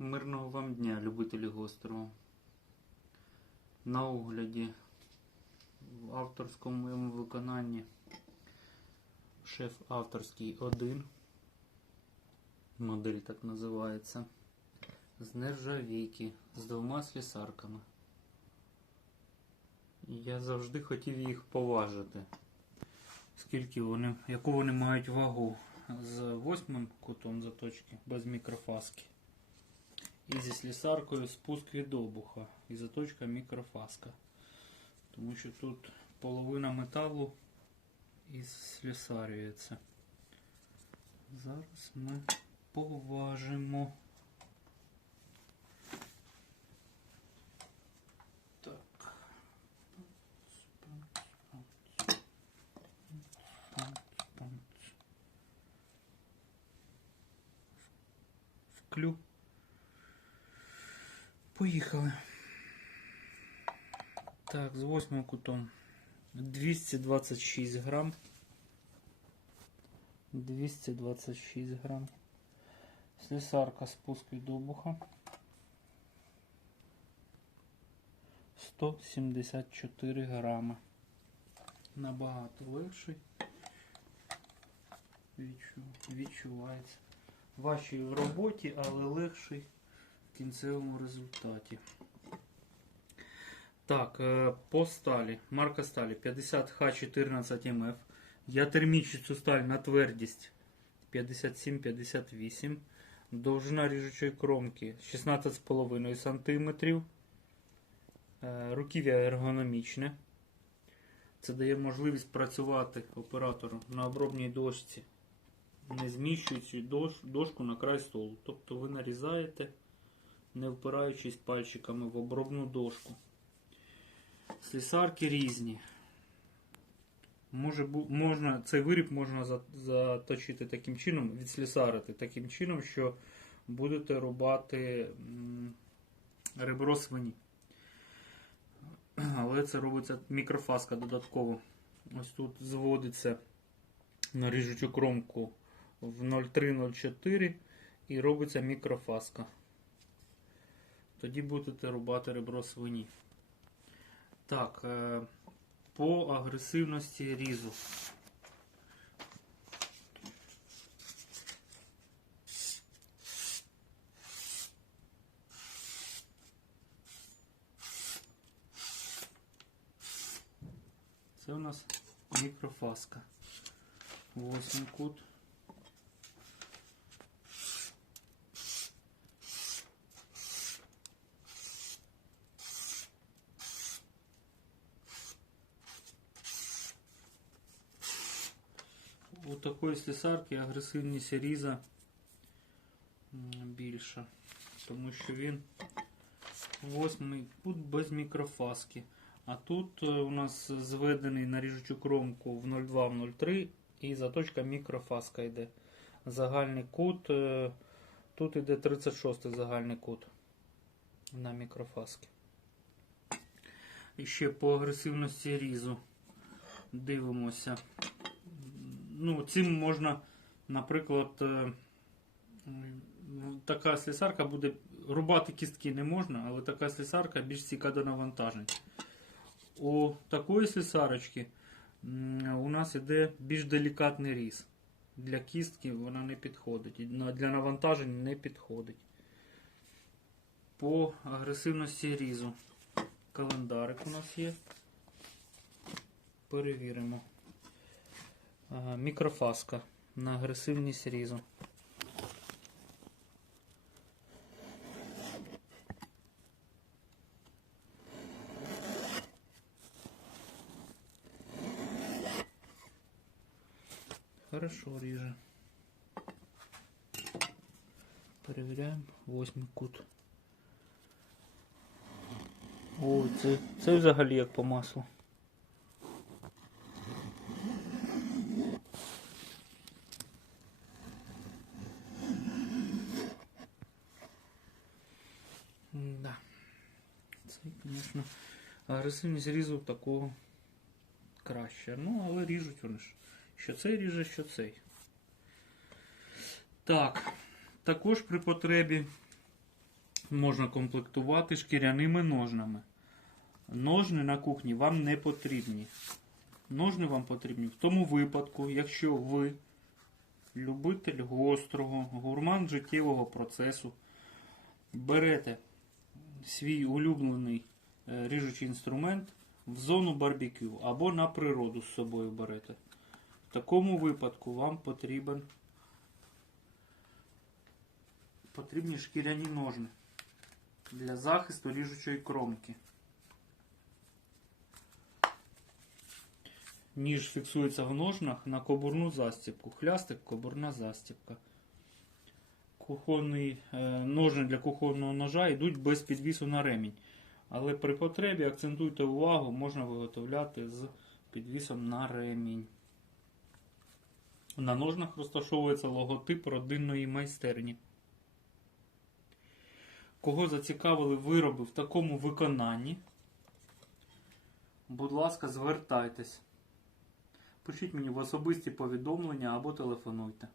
Мирного вам дня, любителі гострого. На огляді в авторському моєму виконанні шеф авторський 1. Модель так називається. З нержавійки, з двома слісарками. Я завжди хотів їх поважити. Скільки вони, яку вони мають вагу з восьмим кутом заточки без мікрофаски. І зі слісаркою спуск від обуха і заточка мікрофаска. Тому що тут половина металу і слісарюється. Зараз ми поважимо. Так. Вклю. Поїхали. Так, з восьмим кутом. 226 грам. 226 грам. Слесарка спуск від обуха. 174 грама. Набагато легший. Відчу- Відчувається. Важчий в роботі, але легший кінцевому результаті. Так, е, по сталі. Марка сталі 50Х14МФ. Я термічу цю сталь на твердість 57-58. Довжина ріжучої кромки 16,5 см. Е, Руків'я ергономічне. Це дає можливість працювати оператору на обробній дошці, не зміщуючи дош- дошку на край столу. Тобто ви нарізаєте, не впираючись пальчиками в обробну дошку. Слісарки різні. Може, можна, цей виріб можна заточити таким чином, відслісарити таким чином, що будете рубати ребро свині. Але це робиться мікрофаска додатково. Ось тут зводиться на ріжучу кромку в 0,3-0,4 і робиться мікрофаска. Тоді будете рубати ребро свині. Так, е, по агресивності різу. Це у нас мікрофаска. Восьмий кут. У такої слісарки агресивність різа більша, тому що він восьмий кут без мікрофаски. А тут е, у нас зведений на ріжучу кромку в 0,2-0,3 і заточка мікрофаска йде. Загальний кут. е, Тут йде 36 загальний кут на мікрофаски. І ще по агресивності різу дивимося. Ну, цим можна, наприклад, е, така слісарка буде. Рубати кістки не можна, але така слісарка більш стійка до навантажень. У такої слісарочки у нас іде більш делікатний різ. Для кістки вона не підходить. Для навантажень не підходить. По агресивності різу. Календарик у нас є. Перевіримо. Мікрофаска на агресивність різу. Хорошо ріже. Перевіряємо восьмий кут. О, це, це взагалі як по маслу. Це, звісно, агресивність різу такого краще. Ну, але ріжуть вони ж. Що цей ріже, що цей. Так. Також при потребі можна комплектувати шкіряними ножнами. Ножни на кухні вам не потрібні. Ножни вам потрібні в тому випадку, якщо ви любитель гострого, гурман життєвого процесу, берете свій улюблений е, ріжучий інструмент в зону барбекю або на природу з собою берете. В такому випадку вам потрібен потрібні шкіряні ножни для захисту ріжучої кромки. Ніж фіксується в ножнах на кобурну застібку. Хлястик, кобурна застібка. Кухонний, е, ножни для кухонного ножа йдуть без підвісу на ремінь. Але при потребі акцентуйте увагу, можна виготовляти з підвісом на ремінь. На ножнах розташовується логотип родинної майстерні. Кого зацікавили вироби в такому виконанні, будь ласка, звертайтесь. Пишіть мені в особисті повідомлення або телефонуйте.